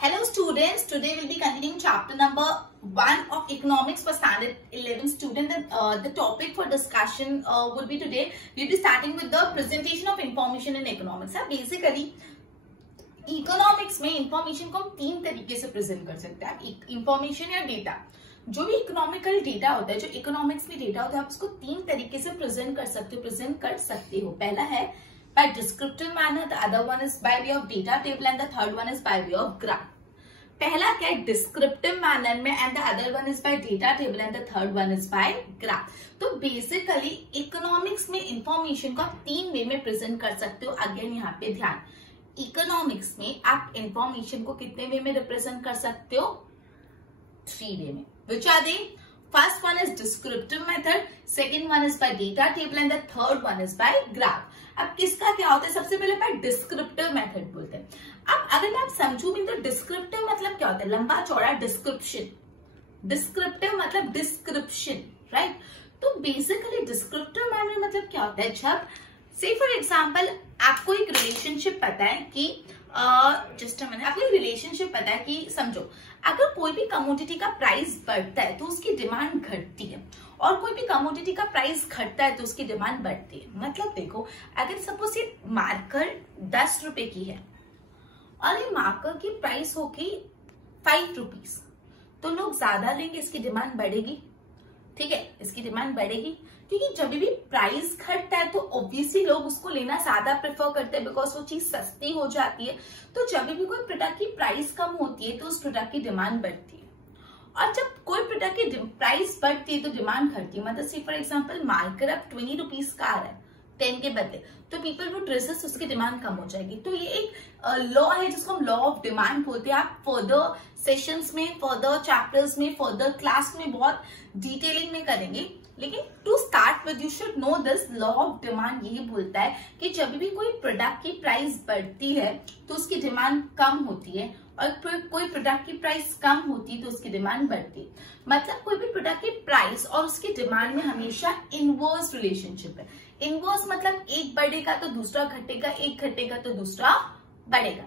Hello students, today we'll be continuing chapter number 1 of economics for standard 11 student. The topic for discussion would be today, we'll be starting with the presentation of information in economics. Basically, economics में information को हम तीन तरीके से present कर सकते हैं. Information या data, जो भी economical data होता है, जो economics में data होता है, आप उसको तीन तरीके से present कर सकते हो. पहला है by descriptive manner, the other one is by way of data table and the third one is by way of graph. पहला क्या है descriptive manner में and the other one is by data table and the third one is by graph. तो basically economics में information को आप तीन वे में present कर सकते हो. Again यहाँ पे ध्यान, economics में आप information को कितने वे में represent कर सकते हो? 3 वे में. Which are they? First one is descriptive method, second one is by data table and the third one is by graph. अब किसका क्या होता है? सबसे पहले by descriptive method बोलते हैं. अब अगर मैं आप समझू भी तो descriptive मतलब क्या होता है? लंबा चौड़ा description. Descriptive मतलब description, right? तो basically descriptive manner मतलब क्या होता है? जब say for example आपको एक relationship पता है कि जस्ट मैंने आपको एक रिलेशनशिप पता है कि समझो अगर कोई भी कमोडिटी का प्राइस बढ़ता है तो उसकी डिमांड घटती है और कोई भी कमोडिटी का प्राइस घटता है तो उसकी डिमांड बढ़ती है. मतलब देखो, अगर सपोज ये मार्कर 10 रुपए की है और ये मार्कर की प्राइस होगी 5 रुपीज, तो लोग ज्यादा लेंगे, इसकी डिमांड बढ़ेगी. ठीक है, इसकी डिमांड बढ़ेगी क्योंकि जब भी प्राइस घटता है तो ऑब्वियसली लोग उसको लेना ज्यादा प्रेफर करते हैं बिकॉज वो चीज सस्ती हो जाती है. तो जब भी कोई प्रोडक्ट की प्राइस कम होती है तो उस प्रोडक्ट की डिमांड बढ़ती है और जब कोई प्रोडक्ट की प्राइस बढ़ती है तो डिमांड घटती है. मतलब सी फॉर एग्जाम्पल मार्कर अब 20 रुपीज का आ रहा है 10 के बदले, तो पीपल वो ड्रेसेस उसकी डिमांड कम हो जाएगी. तो ये एक लॉ है जिसको हम लॉ ऑफ डिमांड बोलते हैं. आप फर्दर सेशंस में, फर्दर चैप्टर्स में, फर्दर क्लास में बहुत डिटेलिंग में करेंगे. लेकिन to start with you should know this law of demand. यही बोलता है कि जब भी कोई प्रोडक्ट की प्राइस बढ़ती है तो उसकी डिमांड कम होती है और कोई प्रोडक्ट की प्राइस कम होती है तो उसकी डिमांड बढ़ती है. मतलब कोई भी प्रोडक्ट की प्राइस और उसकी डिमांड में हमेशा इनवर्स रिलेशनशिप है. इनवर्स मतलब एक बढ़ेगा तो दूसरा घटेगा, एक घटेगा तो दूसरा बढ़ेगा.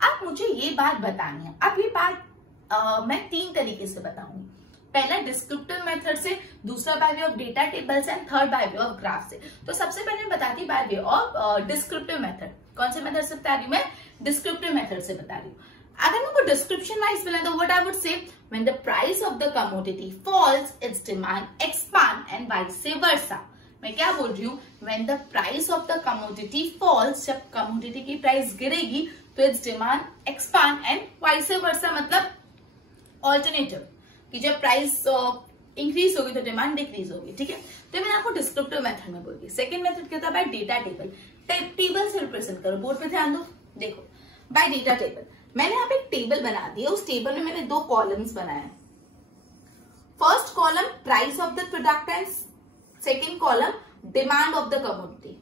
अब मुझे ये बात बतानी है. अब ये बात मैं तीन तरीके से बताऊंगी. पहला डिस्क्रिप्टिव मेथड से, दूसरा by way of data tables and third by way of graph से. तो सबसे पहले बताती by way of descriptive method. कौन से मेथड से बता रही हूँ मैं? डिस्क्रिप्टिव मेथड से बता रही हूँ. अगर मैं को डिस्क्रिप्शन वाइज बोला तो what I would say, when the price of the commodity falls its demand expand and vice versa. मैं क्या बोल रही हूँ? When the price of the commodity falls, जब कमोडिटी की प्राइस गिरेगी तो its demand expand and vice versa. मतलब ऑल्टरनेटिव कि जब प्राइस इंक्रीज होगी तो डिमांड डिक्रीज होगी. ठीक है, तो मैंने आपको डिस्क्रिप्टिव मेथड में बोल दी. सेकंड मेथड क्या था? Bye data table. टेबल से रिप्रेजेंट करो. बोर्ड पे ध्यान दो. देखो, बाय डेटा टेबल मैंने यहाँ पे एक टेबल बना दी है. उस टेबल में मैंने दो कॉलम्स बनाए. First column price of the product and second column demand of the commodity.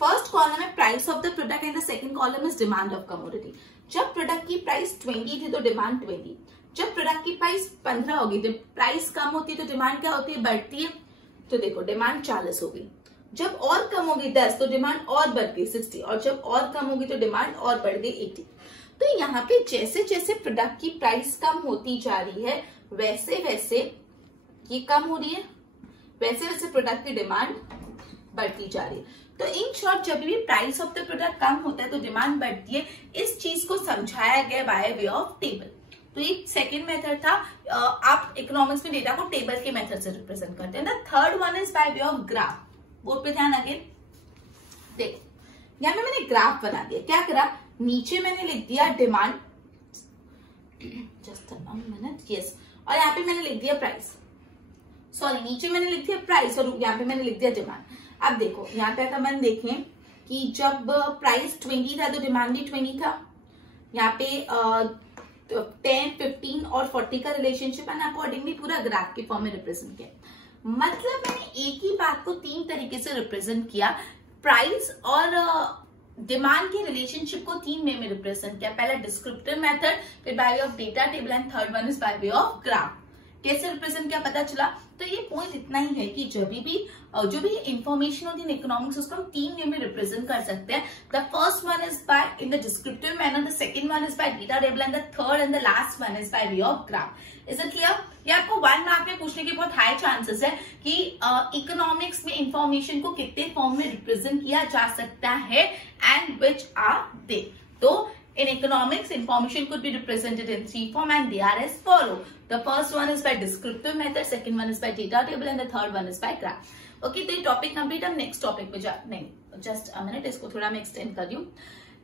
First column है price of the product and the second column is demand of commodity. जब प्रोडक्ट की प्राइस 20 थी तो demand 20. जब product की price 15 होगी, जब price कम होती है तो डिमांड क्या होती है? बढ़ती है. तो देखो डिमांड 40 होगी. जब और कम होगी 10 तो डिमांड और बढ़ गई 60 और जब और कम होगी तो डिमांड और बढ़ गई 80. तो यहाँ पे जैसे जैसे प्रोडक्ट की प्राइस कम होती जा रही है वैसे वैसे ये कम हो रही है, वैसे वैसे प्रोडक्ट की डिमांड बढ़ती जा रही है. तो इन शॉर्ट जब भी प्राइस ऑफ द प्रोडक्ट कम होता है तो डिमांड बढ़ती है. इस चीज को समझाया गया बाय वे ऑफ टेबल. तो एक सेकेंड मेथड था. आप इकोनॉमिक्स में डेटा को टेबल के मेथड से रिप्रेजेंट करते हैं. The third one is by way of graph. Board पे ध्यान. अगेन देखो, यहाँ पे मैंने ग्राफ बना दिया. क्या करा? नीचे मैंने लिख दिया डिमांड, जस्ट मिनट, यस, और यहाँ पे मैंने लिख दिया प्राइस. सॉरी, नीचे मैंने लिख दिया प्राइस और यहाँ पे मैंने लिख दिया डिमांड. अब देखो यहाँ पे अपन देखें कि जब प्राइस 20 था तो डिमांड भी 20 था. यहाँ पे 10, 15 और 40 का रिलेशनशिप है ना, अकॉर्डिंगली पूरा ग्राफ के फॉर्म में रिप्रेजेंट किया. मतलब मैंने एक ही बात को तीन तरीके से रिप्रेजेंट किया. प्राइस और डिमांड के रिलेशनशिप को तीन वे में रिप्रेजेंट किया. पहला डिस्क्रिप्टिव मेथड, फिर by way of data table and third one is by way of graph. कैसे रिप्रेजेंट किया पता चला। तो ये पॉइंट इतना ही है कि जो भी इंफॉर्मेशन होती है इकोनॉमिक्स उसको हम 3 वे में रिप्रेजेंट कर सकते हैं। The first one is by in the descriptive manner, the second one is by data table and the third and the last one is by way of graph. Is it clear? ये आपको 1 mark में पूछने के बहुत high chances है कि economics में information को कितने फॉर्म में रिप्रेजेंट किया जा सकता है एंड विच आर दे। तो in economics, information could be represented in 3 forms and they are as follow. The first one is by descriptive method, second one is by data table and the third one is by graph. Okay, तो ये topic complete. हम next topic पे नहीं, just a minute, इसको थोड़ा मैं extend कर रही हूँ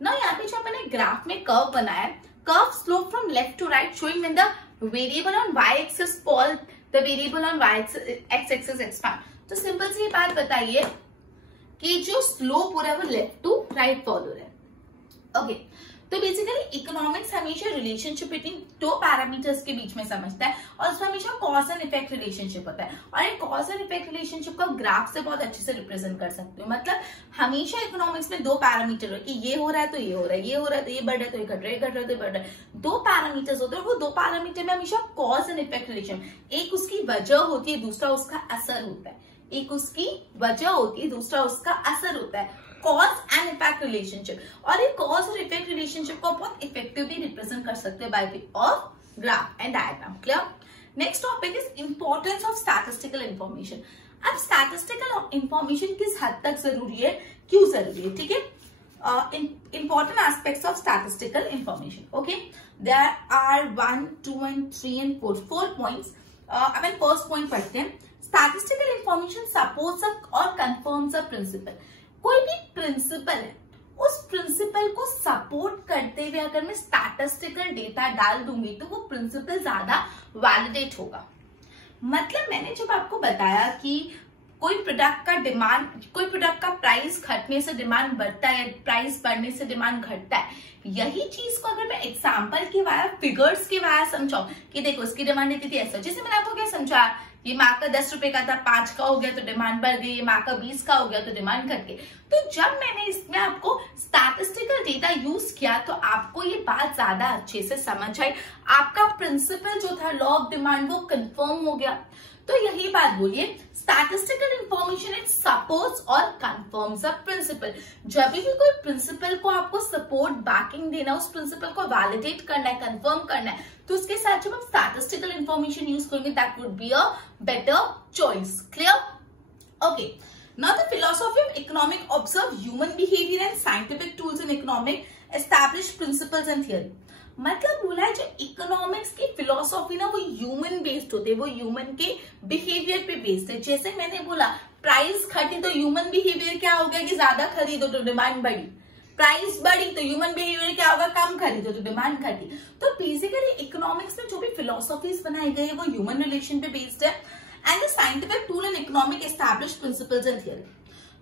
ना। यहाँ पे जो अपने ग्राफ में कर्व बनाया है, curve slope from left to right showing when the variable on y axis fall, the variable on x axis expand. तो सिंपल सी बात बताइए कि जो स्लोप हो रहा है वो लेफ्ट टू राइट फॉल हो रहा है। ओके, तो बेसिकली इकोनॉमिक्स हमेशा रिलेशनशिप बिटवीन 2 पैरामीटर्स के बीच में समझता है और उसमें हमेशा कॉज एंड इफेक्ट रिलेशनशिप होता है और एक कॉज एंड इफेक्ट रिलेशनशिप को ग्राफ से बहुत अच्छे से रिप्रेजेंट कर सकते हो। मतलब हमेशा इकोनॉमिक्स में 2 पैरामीटर है कि ये हो रहा है तो ये हो रहा है, ये हो रहा है तो ये बढ़ रहा है तो ये घट रहा है, घट रहा है तो ये बढ़ रहा है। 2 पैरामीटर्स होते हैं, वो 2 पैरामीटर में हमेशा कॉज एंड इफेक्ट रिलेशन, एक उसकी वजह होती है, दूसरा उसका असर होता है। एक उसकी वजह होती है, दूसरा उसका असर होता है, कॉज एंड इफेक्ट रिलेशनशिप। और ये कॉज और इफेक्ट रिलेशनशिप को बहुत इफेक्टिवली रिप्रेजेंट कर सकते हैं by way of graph and diagram. Clear? Next topic is importance of statistical information. अब स्टैटिस्टिकल इंफॉर्मेशन किस हद तक जरूरी है, क्यों जरूरी है, ठीक है? Important aspects of statistical information. Okay, there are 1, 2 and 3 and 4 points. अपन फर्स्ट पॉइंट पढ़ते हैं। स्टैटिस्टिकल इंफॉर्मेशन सपोर्ट्स और कंफर्म्स अ प्रिंसिपल। कोई भी प्रिंसिपल है, उस प्रिंसिपल को सपोर्ट करते हुए अगर मैं स्टैटिस्टिकल डेटा डाल दूंगी तो वो प्रिंसिपल ज्यादा वैलिडेट होगा। मतलब मैंने जब आपको बताया कि कोई प्रोडक्ट का डिमांड, कोई प्रोडक्ट का प्राइस घटने से डिमांड बढ़ता है, प्राइस बढ़ने से डिमांड घटता है, यही चीज को अगर मैं एग्जाम्पल के वाया, फिगर्स के वाया समझाऊं कि देखो इसकी डिमांड इतनी थी ऐसा, जैसे मैंने आपको क्या समझाया, ये माँ का 10 रुपए का था, 5 का हो गया तो डिमांड बढ़ गई, ये माँ का 20 का हो गया तो डिमांड घट गई। तो जब मैंने इसमें आपको स्टैटिस्टिकल डेटा यूज किया तो आपको ये बात ज्यादा अच्छे से समझ आई, आपका प्रिंसिपल जो था लॉ ऑफ डिमांड वो कंफर्म हो गया। तो यही बात बोलिए, स्टैटिस्टिकल इंफॉर्मेशन इट सपोर्ट्स और कंफर्म्स अ प्रिंसिपल। जब भी कोई प्रिंसिपल को आपको सपोर्ट बैकिंग देना, उस प्रिंसिपल को वैलिडेट करना है, कंफर्म करना है, तो उसके साथ जब हम स्टैटिस्टिकल इंफॉर्मेशन यूज करेंगे that would be a better choice. Clear? Okay, now the philosophy of economic observe human behavior and scientific tools in economic establish principles and theory। मतलब बोला है जो इकोनॉमिक्स की फिलोसॉफी ना वो ह्यूमन बेस्ड होते हैं, वो ह्यूमन के बिहेवियर पे बेस्ड है। जैसे मैंने बोला प्राइस घटी तो ह्यूमन बिहेवियर क्या हो गया कि ज्यादा खरीदो तो डिमांड बढ़ी, प्राइस बढ़ी तो ह्यूमन बिहेवियर क्या होगा, कम खरीदो तो डिमांड घटी। तो बेसिकली इकोनॉमिक्स में जो भी फिलोसॉफीज बनाई गई है वो ह्यूमन रिलेशन पे बेस्ड है। And the scientific tool in economic establish principles and theory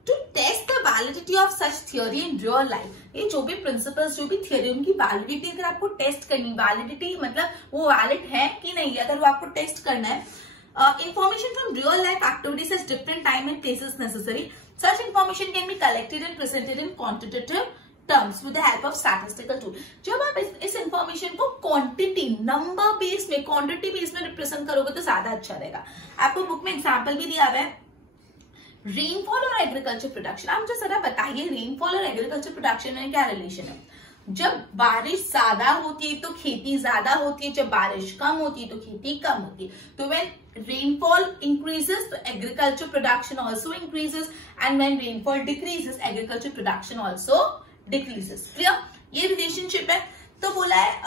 to test the validity of such theory in real life. ये जो भी प्रिंसिपल्स, जो भी थियोरी, उनकी वैलिडिटी अगर आपको टेस्ट करनी, वैलिडिटी मतलब वो वैलिड है कि नहीं, अगर वो आपको टेस्ट करना है, information from real life activities at different time and places necessary. Such information can be collected and presented in quantitative terms with the help of statistical tool. जब आप इस इंफॉर्मेशन को क्वांटिटी, नंबर बेस में, quantity base में represent करोगे तो ज्यादा अच्छा रहेगा। आपको बुक में एग्जाम्पल भी दिया हुआ है, रेनफॉल और एग्रीकल्चर प्रोडक्शन। आप मुझे जरा बताइए रेनफॉल और एग्रीकल्चर प्रोडक्शन में क्या रिलेशन है? जब बारिश ज्यादा होती है तो खेती ज्यादा होती है, जब बारिश कम होती है तो खेती कम होती है। तो व्हेन रेनफॉल इंक्रीजेस तो agriculture production also increases and when rainfall decreases agriculture production also decreases. Clear? ये रिलेशनशिप है। तो बोला है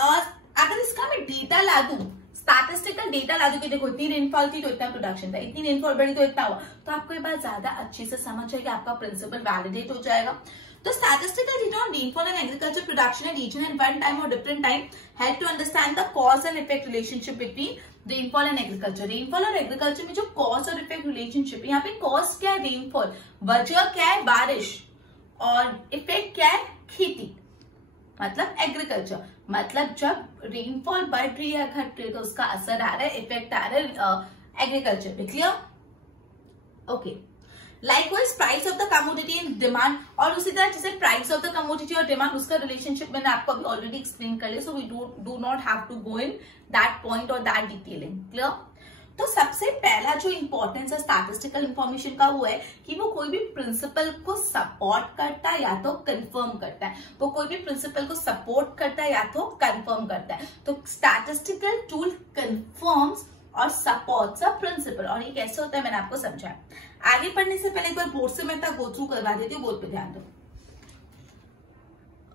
अगर इसका मैं डेटा ला दूं, स्टैटिस्टिकल डेटा ला दूं कि देखो इतनी रेनफॉल थी तो इतना प्रोडक्शन था, इतनी रेनफॉल बढ़ी तो इतना हुआ, तो आपको ये बात ज्यादा अच्छी से समझ आएगी, आपका प्रिंसिपल वैलिडेट हो जाएगा। तो statistical data on rainfall and agriculture production in region and one time or different time help to understand the cause and effect relationship between rainfall and agriculture। rainfall और agriculture में जो cause और effect relationship है, यहाँ पे cause क्या है rainfall, वजह क्या है बारिश, और effect क्या है खेती, मतलब एग्रीकल्चर। मतलब जब रेनफॉल बढ़ रही है, घट रही है, तो उसका असर आ रहा है, इफेक्ट आ रहा है एग्रीकल्चर पे। Clear? Okay, likewise price of the commodity and demand, और उसी तरह जैसे प्राइस ऑफ द कमोडिटी और डिमांड, उसका रिलेशनशिप मैंने आपको अभी ऑलरेडी एक्सप्लेन कर लिया, so we do not have to go in that point और दैट डिटेलिंग। क्लियर? तो सबसे पहला जो इंपॉर्टेंस है स्टैटिस्टिकल इंफॉर्मेशन का वो है कि वो कोई भी प्रिंसिपल को सपोर्ट करता है या तो कंफर्म करता है। वो कोई भी प्रिंसिपल को सपोर्ट करता है या तो कंफर्म करता है। तो स्टैटिस्टिकल टूल कंफर्म्स और सपोर्ट्स अ प्रिंसिपल। और ये कैसे होता है मैंने आपको समझाया। आगे पढ़ने से पहले एक बार बोर्ड से मैं तक गो थ्रू करवा देती हूँ, बोर्ड पे ध्यान दो।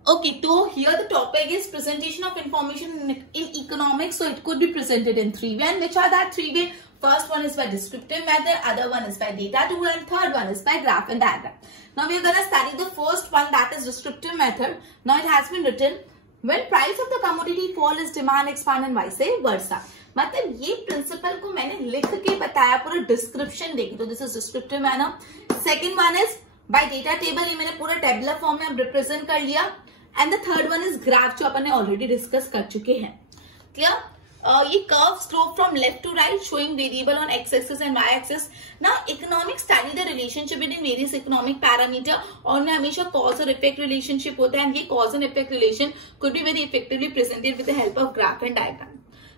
Okay, so here the topic is presentation of information in economics. So it could be presented in three ways. And which are that three ways? First one is by descriptive method, other one is by data tool, and third one is by graph and diagram. Now we are going to study the first one, that is descriptive method. Now it has been written, when price of the commodity fall is demand expand and vice versa. मतलब ये principal को मैंने लिख के बताया, पूरा description देखी, तो this is descriptive manner. Second one is by data table, ये मैंने पूरा टेबुलर फॉर्म में रिप्रेजेंट कर लिया। And the third one is graph, जो अपन ने ऑलरेडी डिस्कस कर चुके हैं। क्लियर? ये curve slope from left to right showing variable on x axis and y axis. Now economic study the relationship between various economic parameter, और उनमें हमेशा cause और इफेक्ट रिलेशनशिप होता है। एंड ये cause and effect relation could be very effectively presented with the help of graph and diagram.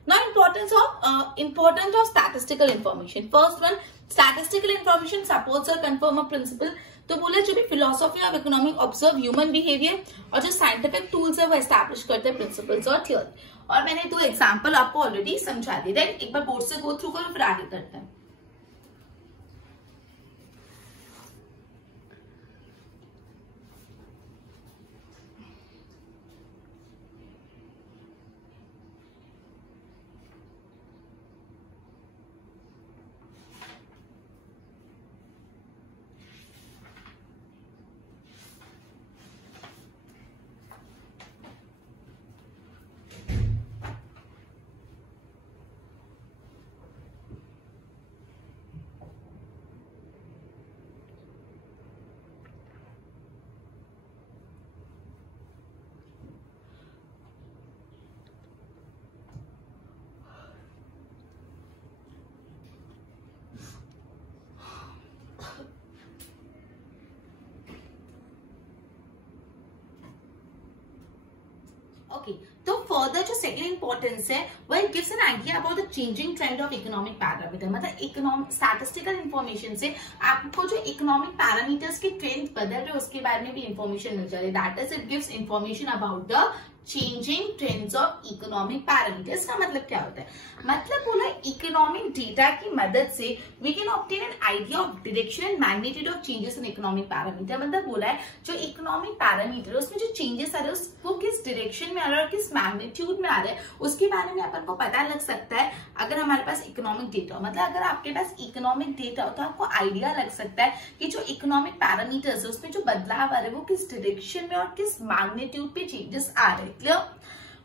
Now importance of statistical information. First one, statistical information supports or confirm a principle. तो बोले जो भी philosophy of economic observe human behaviour, और जो scientific tools है वो establish करते हैं प्रिंसिपल्स और थियोरी। और मैंने दो एग्जांपल आपको ऑलरेडी समझा दिए, राइट? एक बार बोर्ड से गो थ्रू करो फिर आगे करते हैं। ओके, तो फर्दर जो सेकंड इंपॉर्टेंस है वो it gives an idea about the changing trend of economic parameter. मतलब इकोनॉमिक स्टैटिस्टिकल इंफॉर्मेशन से आपको जो इकोनॉमिक पैरामीटर्स के ट्रेंड बदल रहे हैं उसके बारे में भी इंफॉर्मेशन मिल जाए। That is it gives information about the changing trends of economic parameters. का मतलब क्या होता है? मतलब बोला इकोनॉमिक डेटा की मदद से we can obtain an idea of direction and magnitude of changes in economic parameter. मतलब बोला है जो इकोनॉमिक पैरामीटर उसमें जो चेंजेस आ रहे हैं वो किस डायरेक्शन में आ रहा है और किस मैग्नीट्यूड में आ रहा है उसके बारे में अपन को पता लग सकता है अगर हमारे पास इकोनॉमिक डेटा हो। मतलब अगर आपके पास इकोनॉमिक डेटा हो तो आपको आइडिया लग सकता है कि जो इकोनॉमिक पैरामीटर्स है उसमें जो बदलाव आ रहे हैं वो किस डायरेक्शन में और किस मैग्नीट्यूड पे चेंजेस आ रहे हैं। Clear?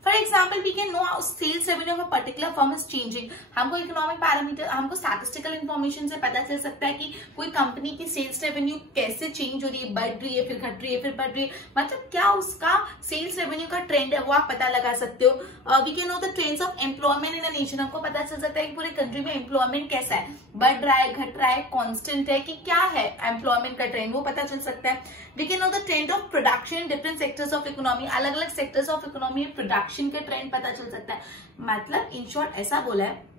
For example, we can know how sales revenue of a particular firm is changing. हमको इकोनॉमिक पैरामीटर, हमको स्टैटिस्टिकल इंफॉर्मेशन से पता चल सकता है कि कोई कंपनी की सेल्स रेवेन्यू कैसे चेंज हो रही है, बढ़ रही है, फिर घट रही है, फिर बढ़ रही है। मतलब क्या उसका सेल्स रेवेन्यू का ट्रेंड है वो आप पता लगा सकते हो। We can know the trends of employment in a nation. हमको पता चल सकता है कि पूरे कंट्री में एम्प्लॉयमेंट कैसा है, बढ़ रहा है, घट रहा है, कॉन्स्टेंट है, कि क्या है एम्प्लॉयमेंट का ट्रेंड, वो पता चल सकता है। We can know the trend of production in different sectors of economy. अलग अलग सेक्टर्स ऑफ इकोनॉमी में प्रोडक्शन के ट्रेंड पता चल सकता है। मतलब इन शॉर्ट ऐसा बोला है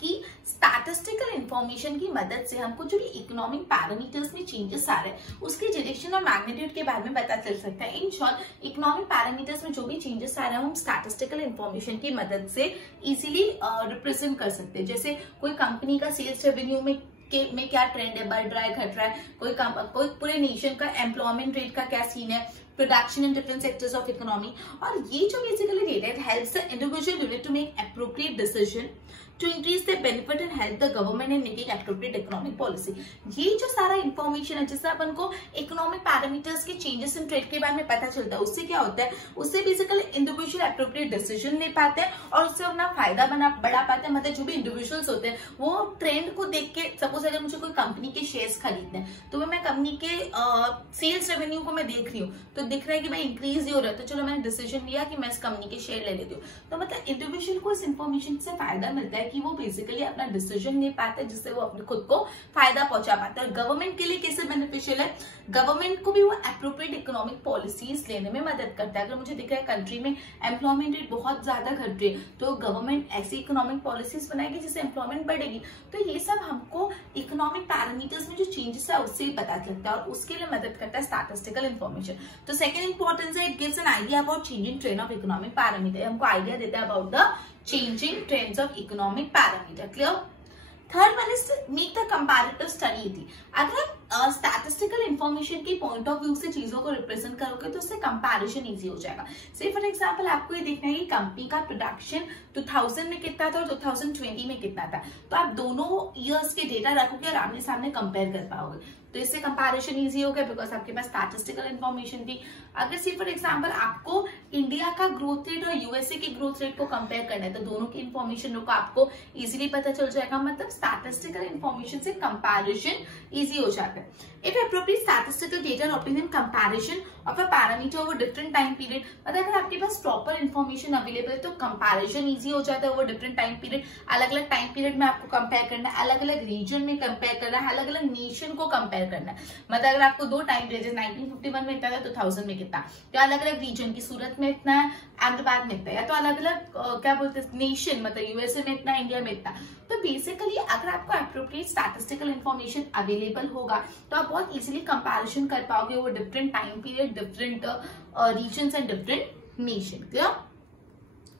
कि स्टैटिस्टिकल इंफॉर्मेशन की मदद से हमको जो इकोनॉमिक पैरामीटर्स में चेंजेस आ रहे हैं उसके डायरेक्शन और मैग्नीट्यूड के बारे में पता चल सकता है। इन शॉर्ट इकोनॉमिक पैरामीटर्स में जो भी चेंजेस आ रहे हैं हम स्टैटिस्टिकल इंफॉर्मेशन की मदद से इजीली रिप्रेजेंट कर सकते हैं। जैसे कोई कंपनी का सेल्स रेवेन्यू में क्या ट्रेंड है, बढ़ रहा है, घट रहा है, कोई पूरे नेशन का एम्प्लॉयमेंट रेट का क्या सीन है, production in different sectors of economy. और ये जो basically data it helps the individual unit to make appropriate decision to increase the benefit and help the government in making appropriate economic policy. ये जो सारा information है जिससे अपन को इकोनॉमिक पैरामीटर्स के चेंजेस इन ट्रेड के बारे में पता चलता है, उससे क्या होता है, उससे बेसिकली इंडिविजुअल एप्रोप्रिएट डिसीजन ले पाते हैं और उससे अपना फायदा बढ़ा पाते हैं। मतलब जो भी इंडिविजुअल्स होते हैं वो ट्रेंड को देख के, सपोज अगर मुझे कोई कंपनी के शेयर्स खरीदने हैं तो मैं कंपनी के सेल्स रेवेन्यू को मैं देख रही हूँ तो दिख रहा है कि भाई इंक्रीज ही हो रहा है, तो चलो मैंने डिसीजन लिया कि मैं इस कंपनी के शेयर ले लेती हूँ। तो मतलब इंडिविजुअल को इस इंफॉर्मेशन से फायदा मिलता है है कि वो बेसिकली अपना डिसीजन ले पाता है जिससे वो अपने खुद को फायदा पहुंचा पाता है। गवर्नमेंट के लिए कैसे बेनिफिशियल है, गवर्नमेंट को भी वो अप्रोप्रिएट इकोनॉमिक पॉलिसीज लेने में मदद करता है। अगर मुझे दिख रहा है कंट्री में एम्प्लॉयमेंट रेट बहुत ज्यादा घट रही है तो गवर्नमेंट ऐसी इकोनॉमिक पॉलिसीज बनाएगी जिससे एम्प्लॉयमेंट बढ़ेगी। तो ये सब हमको इकोनॉमिक पैरामीटर्स में जो चेंजेस है उससे ही पता चलता है और उसके लिए मदद करता है स्टैटिस्टिकल इन्फॉर्मेशन। तो सेकंड इंपॉर्टेंस है, it gives an idea about changing trend of economic parameter, हमको आइडिया देता है about the changing trends of economic parameter. Clear. Third one is make the comparative study थी। अगर आप स्टैटिस्टिकल इन्फॉर्मेशन के point of view से चीजों को रिप्रेजेंट करोगे तो उससे कंपैरिजन इजी हो जाएगा। से फॉर एग्जांपल आपको ये देखना है कि कंपनी का प्रोडक्शन 2000 में कितना था और 2020 में कितना था, तो आप दोनों ईयर्स के डेटा रखोगे और आमने सामने कंपेयर कर पाओगे, तो इससे कंपैरिजन इजी हो गया बिकॉज आपके पास स्टैटिस्टिकल इन्फॉर्मेशन थी। अगर से फॉर एग्जांपल आपको इंडिया का ग्रोथ रेट और यूएसए के ग्रोथ रेट को कंपेयर करना है तो दोनों की इन्फॉर्मेशन को आपको इजीली पता चल जाएगा, मतलब स्टैटिस्टिकल इन्फॉर्मेशन से कंपैरिजन इजी हो जाता है। If appropriate statistical data represent comparison of a parameter over different time period, मतलब अगर आपके पास प्रॉपर इन्फॉर्मेशन अवेलेबल है तो कंपैरिजन इजी हो जाता है ओवर डिफरेंट टाइम पीरियड। अलग अलग टाइम पीरियड में आपको कंपेयर करना है, अलग अलग रीजन में कंपेयर करना है, अलग अलग नेशन को कंपेयर करना है। मतलब अगर आपको दो टाइम पीरियड 1951 में इतना था 2000 में कितना, तो अलग अलग रीजन की सूरत में इतना है, अहमदाबाद में इतना, या तो अलग अलग क्या बोलते हैं नेशन, मतलब यूएसए में इतना, इंडिया में इतना। तो बेसिकली अगर आपको एप्रोप्रिएट स्टैटिस्टिकल इन्फॉर्मेशन अवेलेबल होगा तो आप बहुत इजीली कंपैरिजन कर पाओगे over different time period, different regions and different nation. Clear.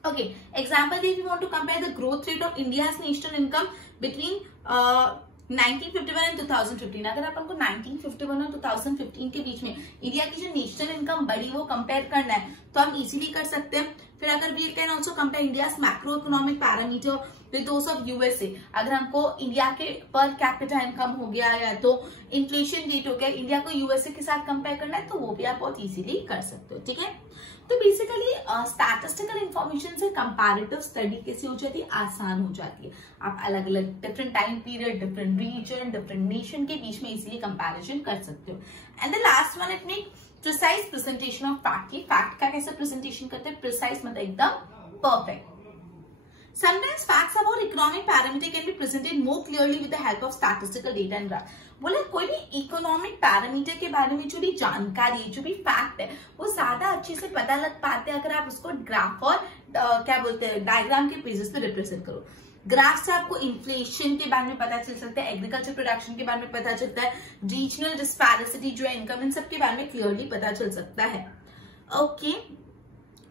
Okay, example if you want to compare the growth rate of India's national income between 1951 and 2015, अगर आप हमको 1951 और 2015 के बीच में इंडिया की जो नेशनल इनकम बढ़ी वो कंपेयर करना है तो हम इजीली कर सकते हैं। फिर अगर we can also compare India's macro economic parameter with those of USA, अगर हमको इंडिया के पर कैपिटा इनकम हो गया या तो इन्फ्लेशन रेट हो गया, इंडिया को यूएसए के साथ कंपेयर करना है तो वो भी आप बहुत इजीली कर सकते हो। ठीक है, तो बेसिकली स्टैटिस्टिकल इन्फॉर्मेशन से कंपैरेटिव स्टडी कैसी हो जाती है, आसान हो जाती है। आप अलग अलग different time period, different region, different nation के बीच में इजीली कंपैरिजन कर सकते हो। And the last one, it make precise presentation of fact. ये फैक्ट का कैसे प्रेजेंटेशन करते हैं, प्रिसाइज मतलब एकदम perfect. Sometimes facts about economic parameter can be presented more clearly with the help of statistical data and graph। बोले कोई भी इकोनॉमिक पैरामीटर के बारे में जो भी जानकारी, जो भी फैक्ट है वो ज्यादा अच्छे से पता लग पाते हैं अगर आप उसको ग्राफ और क्या बोलते हैं डायग्राम के पेजेस पे रिप्रेजेंट करो। ग्राफ से आपको इन्फ्लेशन के बारे में पता चल सकता है, एग्रीकल्चर प्रोडक्शन के बारे में पता चलता है, रीजनल डिस्पैरिटी जो है इनकम, इन सब के बारे में क्लियरली पता चल सकता है। Okay,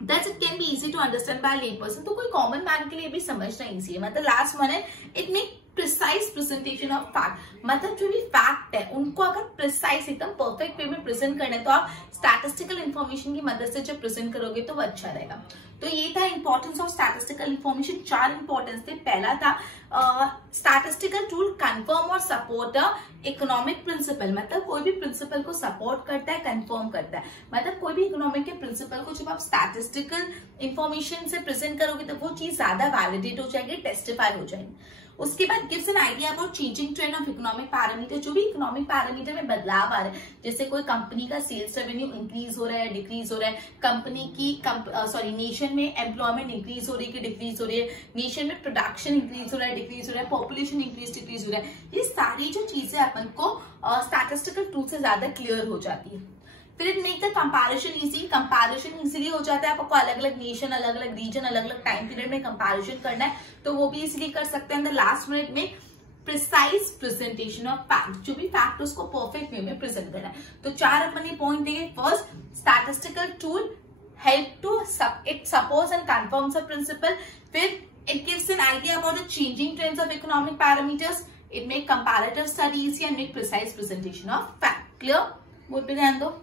Thus it can be easy to understand by a lay person। तो कोई कॉमन मैन के लिए भी समझना इजी है। मतलब लास्ट वन है, it make precise presentation of fact, मतलब जो भी फैक्ट है उनको अगर प्रिसाइज एकदम परफेक्ट वे में प्रेजेंट करना है तो आप स्टैटिस्टिकल इन्फॉर्मेशन की मदद से जब प्रेजेंट करोगे तो वो अच्छा रहेगा। तो ये था इंपॉर्टेंस ऑफ स्टैटिस्टिकल इन्फॉर्मेशन। चार इंपॉर्टेंस थे। पहला था स्टैटिस्टिकल टूल कंफर्म और सपोर्ट इकोनॉमिक प्रिंसिपल, मतलब कोई भी प्रिंसिपल को सपोर्ट करता है, कंफर्म करता है। मतलब कोई भी इकोनॉमिक के प्रिंसिपल को जब आप स्टैटिस्टिकल इन्फॉर्मेशन से प्रेजेंट करोगे तो वो चीज ज्यादा वैलिडेट हो जाएगी, टेस्टिफाई हो जाएगी। उसके बाद gives an idea about changing trend of economic parameter, जो भी इकोनॉमिक पैरामीटर में बदलाव आ रहा है, जैसे कोई कंपनी का सेल्स रेवेन्यू इंक्रीज हो रहा है, डिक्रीज हो रहा है, कंपनी की नेशन में एम्प्लॉयमेंट इंक्रीज हो रही है कि डिक्रीज हो रही है, नेशन में प्रोडक्शन इंक्रीज हो रहा है, डिक्रीज हो रहा है, पॉपुलेशन इंक्रीज डिक्रीज हो रहा है, ये सारी जो चीजें अपन को स्टैटिस्टिकल टूल से ज्यादा क्लियर हो जाती है। फिर it make the comparison easy, comparison easily हो जाता है। आपको अलग अलग नेशन, अलग अलग रीजन, अलग अलग टाइम पीरियड में कंपैरिजन करना है तो वो भी इजीली कर सकते हैं। द लास्ट मिनट में प्रिसाइज प्रेजेंटेशन ऑफ फैक्ट, जो भी फैक्ट उसको परफेक्ट वे में प्रेजेंट करना है। तो चार अपने पॉइंट दिए। First, statistical tool help to it suppose and confirms a principle. Fifth, it gives an idea about the changing trends of economic parameters. It make comparative study easy and make precise presentation of fact. Clear? Board पे ध्यान दो।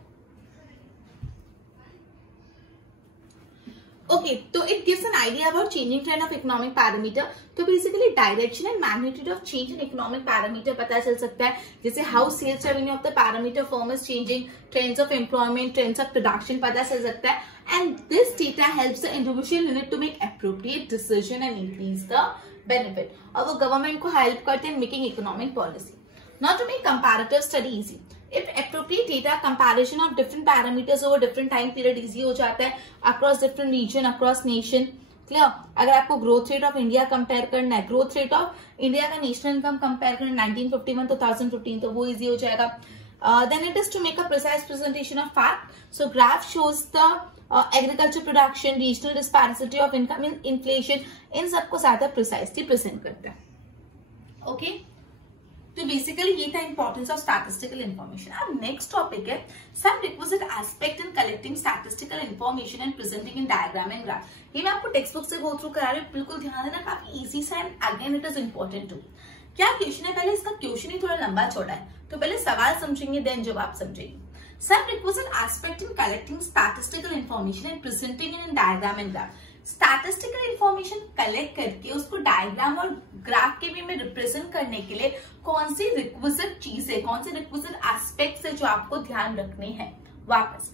Okay, तो it gives an idea about changing trend of economic parameter. तो basically direction and magnitude of change in economic parameter पता चल सकता है, जैसे how sales revenue of the parameter firm is changing, trends of employment, trends of production पता चल सकता है। And this data helps the individual unit to make appropriate decision and increase the benefit, और वो गवर्नमेंट को help करते हैं making economic policy. Now to make comparative study easy, if appropriate data, comparison of different parameters over different time period easy हो जाता है across different region, across nation। Clear. अगर आपको growth rate of India compare करना है, growth rate of India का national income compare करना है 1951 to 2015, तो वो इजी हो जाएगा। Then it is to make a precise presentation of fact. So graph shows the agriculture production, regional disparity of income, inflation, इन सबको ज्यादा precisely present करता है। Okay? तो बेसिकली ये था इंपॉर्टेंस ऑफ स्टैटिस्टिकल इन्फॉर्मेशन। अब नेक्स्ट टॉपिक है some requisite aspect in collecting statistical information and presenting in diagram and graph. ये मैं आपको टेक्स्ट बुक से गो थ्रू करा रही हूँ, बिल्कुल ध्यान देना, काफी इजी सा and again it is important to. क्या क्वेश्चन है, पहले इसका क्वेश्चन ही थोड़ा लंबा चौड़ा है, तो पहले सवाल समझेंगे देन जवाब समझेंगे। Some requisite aspect in collecting statistical information and presenting it in diagram and graph. Statistical information collect करके उसको डायग्राम और ग्राफ के वे में रिप्रेजेंट करने के लिए कौन सी रिक्विजिट चीजें, कौन से रिक्विजिट एस्पेक्ट्स है जो आपको ध्यान रखने हैं। वापस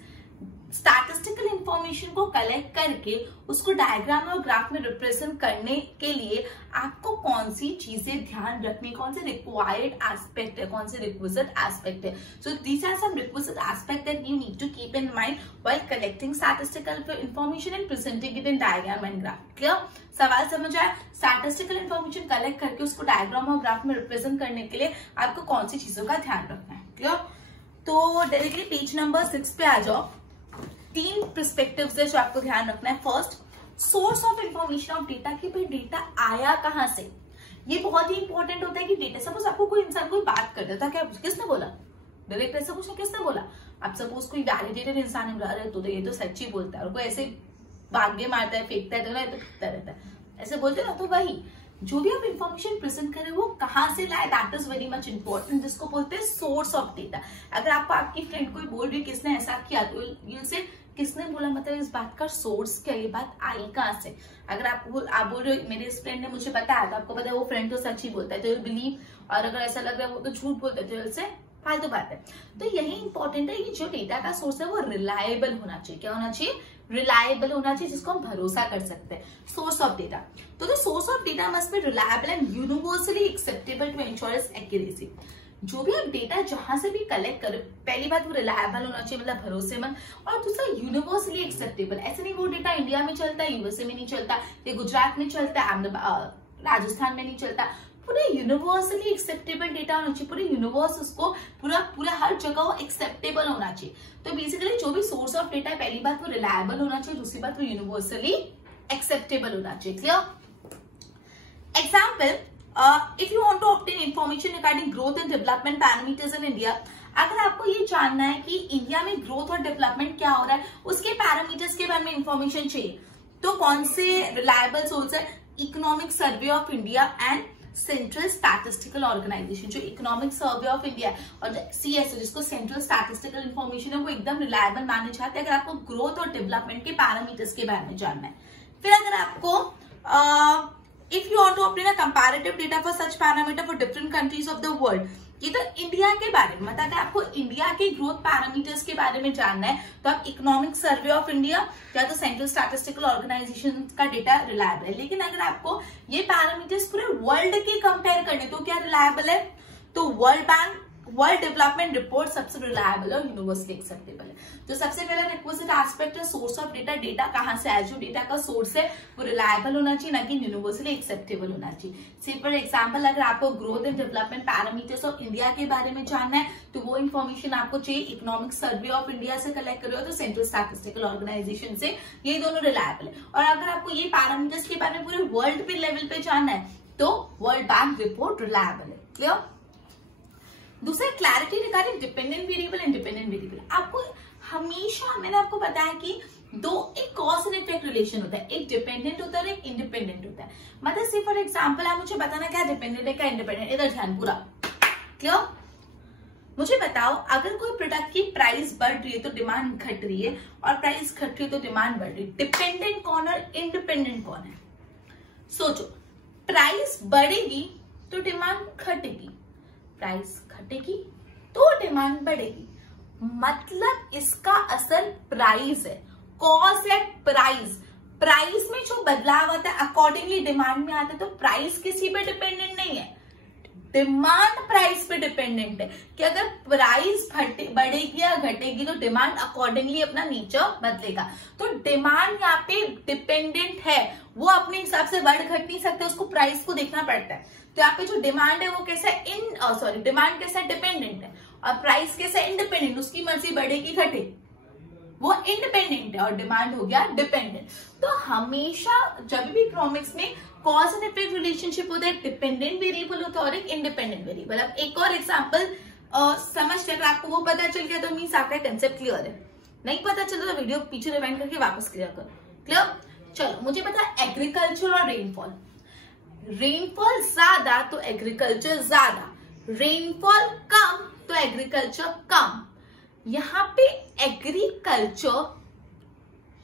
स्टैटिस्टिकल इंफॉर्मेशन को कलेक्ट करके उसको डायग्राम और ग्राफ में रिप्रेजेंट करने के लिए आपको कौन सी चीजें ध्यान रखनी, कौन से रिक्वायर्ड एस्पेक्ट है, कौन से रिक्विजिट एस्पेक्ट है। So these are some requisite aspect that you need to keep in mind while collecting statistical information and presenting it in diagram and graph. Clear, सवाल समझ आया। स्टैटिस्टिकल इंफॉर्मेशन कलेक्ट करके उसको diagram और graph में represent करने के लिए आपको कौन सी चीजों का ध्यान रखना है। क्लियर, तो डायरेक्टली पेज नंबर 6 पे आ जाओ। 3 पर्सपेक्टिव्स है जो आपको ध्यान रखना है। First, source of information of data, कि भाई डेटा आया कहां से। ये बहुत ही इंपॉर्टेंट होता है कि डेटा, सपोज आपको कोई इंसान कोई बात कर देता, क्या किसने बोला, डायरेक्ट ऐसा पूछना किसने बोला। आप सपोज कोई वैलिडेटेड इंसान है, तो ये तो सच ही बोलता है, और कोई ऐसे भाग्य मारता है, फेंकता है, तो फेंकता रहता है, ऐसे बोलते ना, तो वही जो भी आप इंफॉर्मेशन प्रेजेंट करें वो कहां से लाए, that is very much important, जिसको बोलते हैं सोर्स ऑफ डेटा। अगर आपको आपकी फ्रेंड कोई बोल रही किसने ऐसा किया, तो यू से किसने बोला, मतलब इस बात का सोर्स क्या, ये बात आई कहां से। अगर आप बोल रहे हो मेरे इस फ्रेंड ने मुझे बताया, तो आपको पता है वो फ्रेंड तो सच ही बोलता है, तो यू बिलीव, और अगर ऐसा लग रहा है वो तो झूठ बोलता है, तो इससे फालतू बात है। तो यही इंपॉर्टेंट है कि जो डेटा का सोर्स है वो रिलायबल होना चाहिए। क्या होना चाहिए, रिलायबल होना चाहिए, जिसको हम भरोसा कर सकते हैं। सोर्स ऑफ डेटा, तो the source of data must be reliable and universally acceptable to ensure its accuracy. जो भी आप डेटा जहां से भी कलेक्ट करो, पहली बात वो रिलायबल होना चाहिए, मतलब भरोसेमंद, और दूसरा यूनिवर्सली एक्सेप्टेबल। ऐसे नहीं वो डेटा इंडिया में चलता है, यूएसए में नहीं चलता, ये गुजरात में चलता है, राजस्थान में नहीं चलता, पूरे यूनिवर्सली एक्सेप्टेबल डेटा होना चाहिए। पूरे यूनिवर्स उसको पूरा हर जगह वो एक्सेप्टेबल होना चाहिए। तो बेसिकली जो भी सोर्स ऑफ डेटा है, पहली बात वो रिलायबल होना चाहिए, दूसरी बात वो यूनिवर्सली एक्सेप्टेबल होना चाहिए। Clear. Example, if you want to obtain information regarding growth and development parameters in India, अगर आपको ये जानना है कि इंडिया में ग्रोथ और डेवलपमेंट क्या हो रहा है, उसके पैरामीटर्स के बारे में इंफॉर्मेशन चाहिए, तो कौन से रिलायबल सोर्स है, economic survey of India and central statistical organisation. जो इकोनॉमिक सर्वे ऑफ इंडिया और सीएसओ, जिसको सेंट्रल स्टैटिस्टिकल इंफॉर्मेशन है, वो एकदम रिलायबल माने जाते हैं अगर आपको ग्रोथ और डेवलपमेंट के पैरामीटर्स के बारे में जानना है। फिर अगर आपको if you want to obtain a comparative data for such parameter for different countries of the world, ये तो इंडिया के बारे में, मतलब आपको इंडिया के ग्रोथ पैरामीटर्स के बारे में जानना है, तो आप इकोनॉमिक सर्वे ऑफ इंडिया या तो सेंट्रल स्टैटिस्टिकल ऑर्गेनाइजेशन का डेटा रिलायबल है। लेकिन अगर आपको ये पैरामीटर्स पूरे वर्ल्ड के कंपेयर करने, तो क्या रिलायबल है, तो world bank, world development report सबसे रिलायबल और यूनिवर्सली एक्सेप्टेबल है। तो सबसे पहला रिक्विजिट एस्पेक्ट है सोर्स ऑफ डेटा, डेटा कहां से आया, जो डेटा का सोर्स है वो रिलायबल होना चाहिए, ना कि यूनिवर्सली एक्सेप्टेबल होना चाहिए। सी फॉर एग्जांपल, अगर आपको growth and development parameters of India के बारे में जानना है, तो वो इन्फॉर्मेशन आपको चाहिए इकोनॉमिक सर्वे ऑफ इंडिया से कलेक्ट करो, तो सेंट्रल स्टैटिस्टिकल ऑर्गेनाइजेशन से, ये दोनों रिलायबल है। और अगर आपको ये पैरामीटर्स के बारे में पूरे वर्ल्ड पे लेवल पे जानना है, तो वर्ल्ड बैंक रिपोर्ट रिलायबल है। क्लियर। दूसरा, clarity regarding dependent variable, independent variable. आपको हमेशा, मैंने आपको बताया कि एक कॉज एंड इफेक्ट रिलेशन होता है, एक डिपेंडेंट होता है और एक इंडिपेंडेंट होता है। मतलब से फॉर एग्जांपल आप मुझे बताना क्या डिपेंडेंट है क्या इंडिपेंडेंट, इधर ध्यान पूरा। क्लियर। मुझे बताओ, अगर कोई प्रोडक्ट की प्राइस बढ़ रही है तो डिमांड घट रही है, और प्राइस घट रही है तो डिमांड बढ़ रही है, डिपेंडेंट कौन और इंडिपेंडेंट कौन है। सोचो, प्राइस बढ़ेगी तो डिमांड घटेगी, प्राइस घटेगी तो डिमांड बढ़ेगी, मतलब इसका असर प्राइस है, कॉज है प्राइस। प्राइस में जो बदलाव आता है अकॉर्डिंगली डिमांड में आता है, तो प्राइस किसी पे डिपेंडेंट नहीं है, डिमांड प्राइस पे डिपेंडेंट है कि अगर प्राइस बढ़ेगी या घटेगी तो डिमांड अकॉर्डिंगली अपना नेचर बदलेगा। तो डिमांड यहाँ पे डिपेंडेंट है, वो अपने हिसाब से बढ़ घट नहीं सकते, उसको प्राइस को देखना पड़ता है। तो यहाँ पे जो डिमांड है वो कैसा है, डिमांड कैसा है, डिपेंडेंट है, और प्राइस कैसा है, इंडिपेंडेंट, उसकी मर्जी बढ़ेगी घटे, वो इंडिपेंडेंट है, और डिमांड हो गया डिपेंडेंट। तो हमेशा जब भी इकोनॉमिक्स में कॉज एंड इफेक्ट रिलेशनशिप होता है, एक डिपेंडेंट वेरिएबल होता है और एक इंडिपेंडेंट वेरिएबल। अब एक और एग्जांपल समझते हैं, आपको वो पता चल गया तो मीन्स आपका कंसेप्ट क्लियर है, नहीं पता चला तो वीडियो पीछे रिवाइंड करके वापस क्लियर करो। क्लियर? चलो, मुझे पता है एग्रीकल्चर और रेनफॉल, रेनफॉल ज्यादा तो एग्रीकल्चर ज्यादा, रेनफॉल कम तो एग्रीकल्चर कम। यहाँ पे एग्रीकल्चर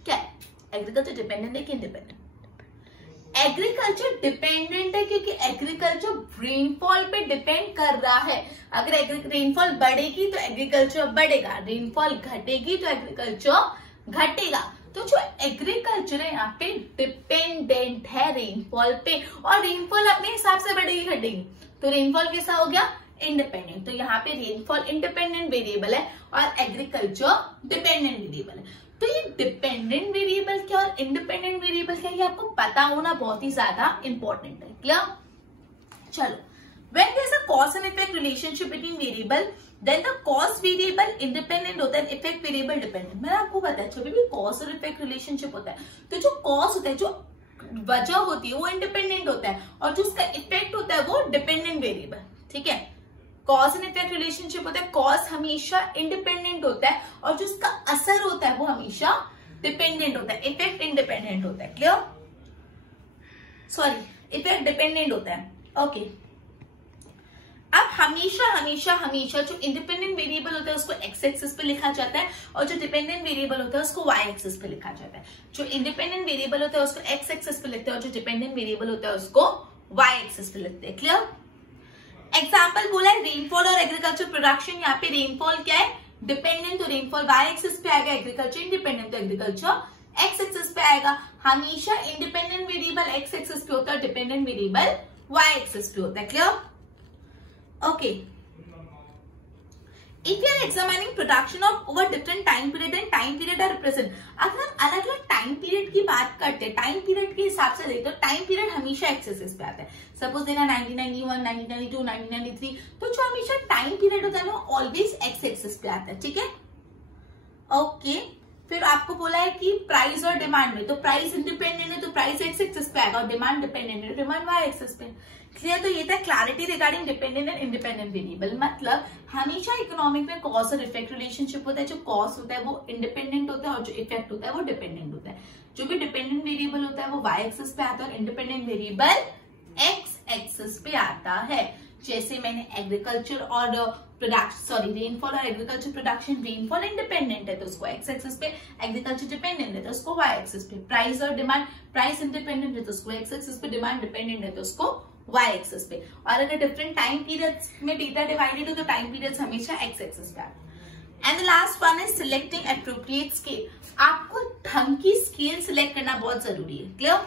क्या है, एग्रीकल्चर डिपेंडेंट है कि इंडिपेंडेंट? एग्रीकल्चर डिपेंडेंट है क्योंकि एग्रीकल्चर रेनफॉल पे डिपेंड कर रहा है। अगर रेनफॉल बढ़ेगी तो एग्रीकल्चर बढ़ेगा, रेनफॉल घटेगी तो एग्रीकल्चर घटेगा। तो जो एग्रीकल्चर है यहाँ पे डिपेंडेंट है रेनफॉल पे, और रेनफॉल अपने हिसाब से बढ़ेगी घटेगी, तो रेनफॉल कैसा हो गया, इंडिपेंडेंट। तो यहाँ पे रेनफॉल इंडिपेंडेंट वेरिएबल है और एग्रीकल्चर डिपेंडेंट वेरिएबल है। तो ये डिपेंडेंट वेरिएबल क्या और इंडिपेंडेंट वेरिएबल क्या, ये आपको पता होना बहुत ही ज्यादा इंपॉर्टेंट है। क्लियर? चलो, when there is a cause and effect relationship between variable, then the cause variable independent होता है, effect variable dependent। मैंने आपको बताया जब भी cause और effect relationship होता है तो जो cause होता है, जो वजह होती है वो इंडिपेंडेंट होता है, और जो उसका इफेक्ट होता है वो डिपेंडेंट वेरिएबल। ठीक है? कॉज एंड इफेक्ट रिलेशनशिप होता है, कॉज हमेशा इंडिपेंडेंट होता है और जो उसका असर होता है वो हमेशा डिपेंडेंट होता है, इफेक्ट इंडिपेंडेंट होता है। क्लियर? सॉरी, इफेक्ट डिपेंडेंट होता है। ओके, अब हमेशा हमेशा हमेशा जो इंडिपेंडेंट वेरिएबल होता है उसको एक्स एक्सिस पे लिखा जाता है, और जो डिपेंडेंट वेरिएबल होता है उसको वाई एक्सिस पे लिखा जाता है। जो इंडिपेंडेंट वेरिएबल होता है उसको एक्स एक्सिस पे लिखते हैं, और जो डिपेंडेंट वेरिएबल होता है उसको वाई एक्सिस पे लिखते हैं। क्लियर? एग्जाम्पल बोला है रेनफॉल और एग्रीकल्चर प्रोडक्शन। यहाँ पे रेनफॉल क्या है, डिपेंडेंट, तो रेनफॉल वाई एक्सिस पे आएगा, एग्रीकल्चर इंडिपेंडेंट तो एग्रीकल्चर एक्स एक्सिस पे आएगा। हमेशा इंडिपेंडेंट वेरिएबल एक्स एक्सिस पे होता है, डिपेंडेंट वेरिएबल वाई एक्सिस पे होता है। Clear? Okay, if you are examining production of over different time period and time period are represent, अगर हम अलग अलग टाइम पीरियड की बात करते हैं, टाइम पीरियड के हिसाब से देखते हैं, टाइम पीरियड हमेशा एक्स एक्सिस पे आता है। सपोज देखा 1991, 1992, 1993, तो जो हमेशा टाइम पीरियड होता है ना ऑलवेज एक्स एक्सिस पे आता है। ठीक है? ओके, फिर आपको बोला है कि प्राइस और डिमांड में, तो प्राइस इंडिपेंडेंट है तो प्राइस एक्स एक्सिस पे आएगा, और डिमांड डिपेंडेंट है, डिमांड वाई एक्सिस पे। क्लियर? तो ये था clarity regarding dependent and independent variable. मतलब हमेशा इकोनॉमिक में कॉज और इफेक्ट रिलेशनशिप होता है, जो कॉज होता है वो इंडिपेंडेंट होता है और जो इफेक्ट होता है वो डिपेंडेंट होता है। जो भी डिपेंडेंट वेरिएबल होता है वो वाई एक्सिस पे आता है और इंडिपेंडेंट वेरिएबल एक्स एक्सिस पे आता है। जैसे मैंने एग्रीकल्चर और रेनफॉल और एग्रीकल्चर प्रोडक्शन, रेनफॉल इंडिपेंडेंट है तो उसको एक्स एक्सिस पे, एग्रीकल्चर डिपेंडेंट है तो उसको वाई एक्सिस पे। प्राइस और डिमांड, प्राइस इंडिपेंडेंट है तो उसको एक्स एक्सिस पे, डिमांड डिपेंडेंट है तो उसको वाई एक्सिस पे। और अगर डिफरेंट टाइम पीरियड्स में डेटा डिवाइडेड हो तो टाइम पीरियड्स हमेशा एक्स एक्सिस पे आते। And the last one is selecting appropriate scale. आपको ढंग की स्केल सिलेक्ट करना बहुत जरूरी है। क्लियर?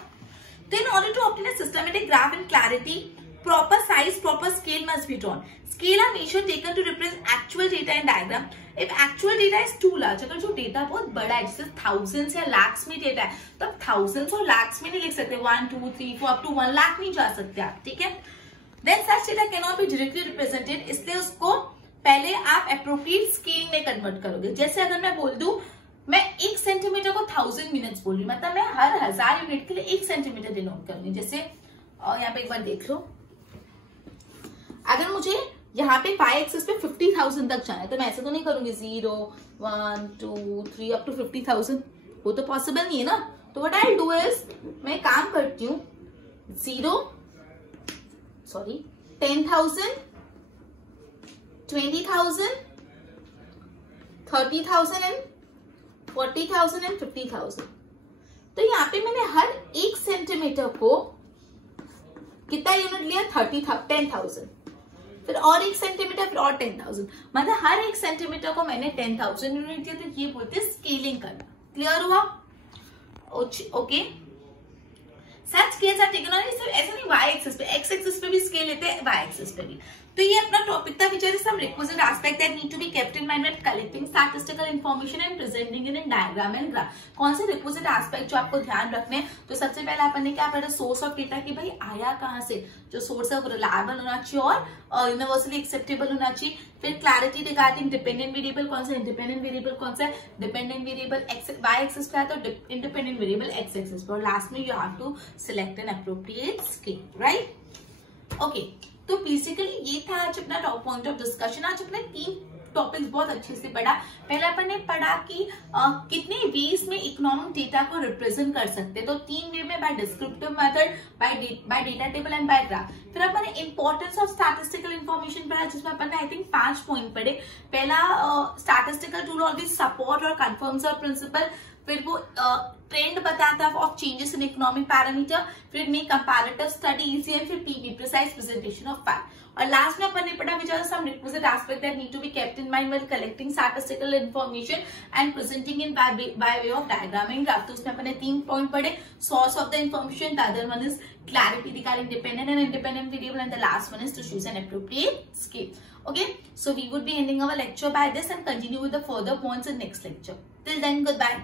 तो in order to obtain a systematic graph and clarity, proper size, proper scale must be drawn. Scale are measure taken to represent actual data in diagram. If actual data is too large, अगर जो data बहुत बड़ा है जैसे thousands या lakhs में data है तो आप thousands और lakhs में नहीं लिख सकते, 1 2 3 4 up to 1 lakh नहीं जा सकते आप। ठीक है? Then such data cannot be directly represented, इसलिए उसको पहले आप appropriate scale में कन्वर्ट करोगे। जैसे अगर मैं बोल दूं मैं 1 सेंटीमीटर को 1000 मिनट्स बोल रही हूँ, मतलब मैं हर 1000 यूनिट के लिए 1 सेंटीमीटर डिनोट करूंगी। जैसे यहाँ पे एक बार देख लो, अगर मुझे यहाँ पे वाई एक्सिस पे 50,000 तक जाना है तो मैं ऐसे तो नहीं करूंगी 0 1 2 3 अप टू 50,000, वो तो पॉसिबल नहीं है ना। तो व्हाट आई डू इज, मैं काम करती हूँ 10,000 20,000 30,000 एंड 40,000 एंड 50,000। तो यहाँ पे मैंने हर 1 सेंटीमीटर को कितना यूनिट लिया, 10,000, फिर और 1 सेंटीमीटर, फिर और 10,000, मतलब हर 1 सेंटीमीटर को मैंने 10,000 यूनिट दिया। तो ये बोलते हैं स्केलिंग करना। क्लियर हुआ? Okay, such scales are taken on, ऐसा नहीं y एक्सिस पे, x एक्सिस पे भी स्केल लेते हैं, y एक्सिस पे भी। तो ये अपना टॉपिक था which are some requisite aspect that need to be kept in mind when collecting statistical information and presenting it in diagram and graph। कौन से requisite aspect जो आपको ध्यान रखने हैं? तो सबसे पहले अपन ने क्या पढ़ा, सोर्स ऑफ डेटा की भाई आया कहाँ से, जो सोर्स है वो रिलायबल होना चाहिए और यूनिवर्सली एक्सेप्टेबल होना चाहिए। फिर क्लैरिटी रिगार्डिंग डिपेंडेंट वेरिएबल कौन सा है, इंडिपेंडेंट वेरिएबल कौन सा है, डिपेंडेंट वेरिएबल y एक्सिस पे है तो इंडिपेंडेंट वेरिएबल x एक्सिस पे, और लास्ट में you have to select an appropriate scale, right. Okay, तो बेसिकली ये था आज अपना टॉप पॉइंट ऑफ डिस्कशन। आज अपने 3 टॉपिक्स बहुत अच्छे से पढ़ा। पहले अपन ने पढ़ा कि कितने वेज में इकोनॉमिक डेटा को रिप्रेजेंट कर सकते हैं, तो 3 वे में, by descriptive method, by data table and by graph. फिर अपन ने इंपॉर्टेंस ऑफ स्टैटिस्टिकल इन्फॉर्मेशन पढ़ा, जिसमें अपन ने आई थिंक 5 पॉइंट पढ़े। पहला, स्टैटिस्टिकल टूल ऑलवेज सपोर्ट और कंफर्म्स अ प्रिंसिपल, फिर वो ट्रेंड बताता है of changes in economic parameter, फिर make comparative study easy, and फिर PV precise presentation of fact. और लास्ट में अपन ने पढ़ा which are some requisite aspects that need to be kept in mind while collecting statistical information and presenting it by way of diagram and graph। तो उसमें अपन ने 3 point पढ़े, source of the information, the other one is clarity regarding dependent and independent variable, and the last one is to choose an appropriate scale। Okay, so we would be ending our lecture by this and continue with the further points in next lecture. Till then, goodbye.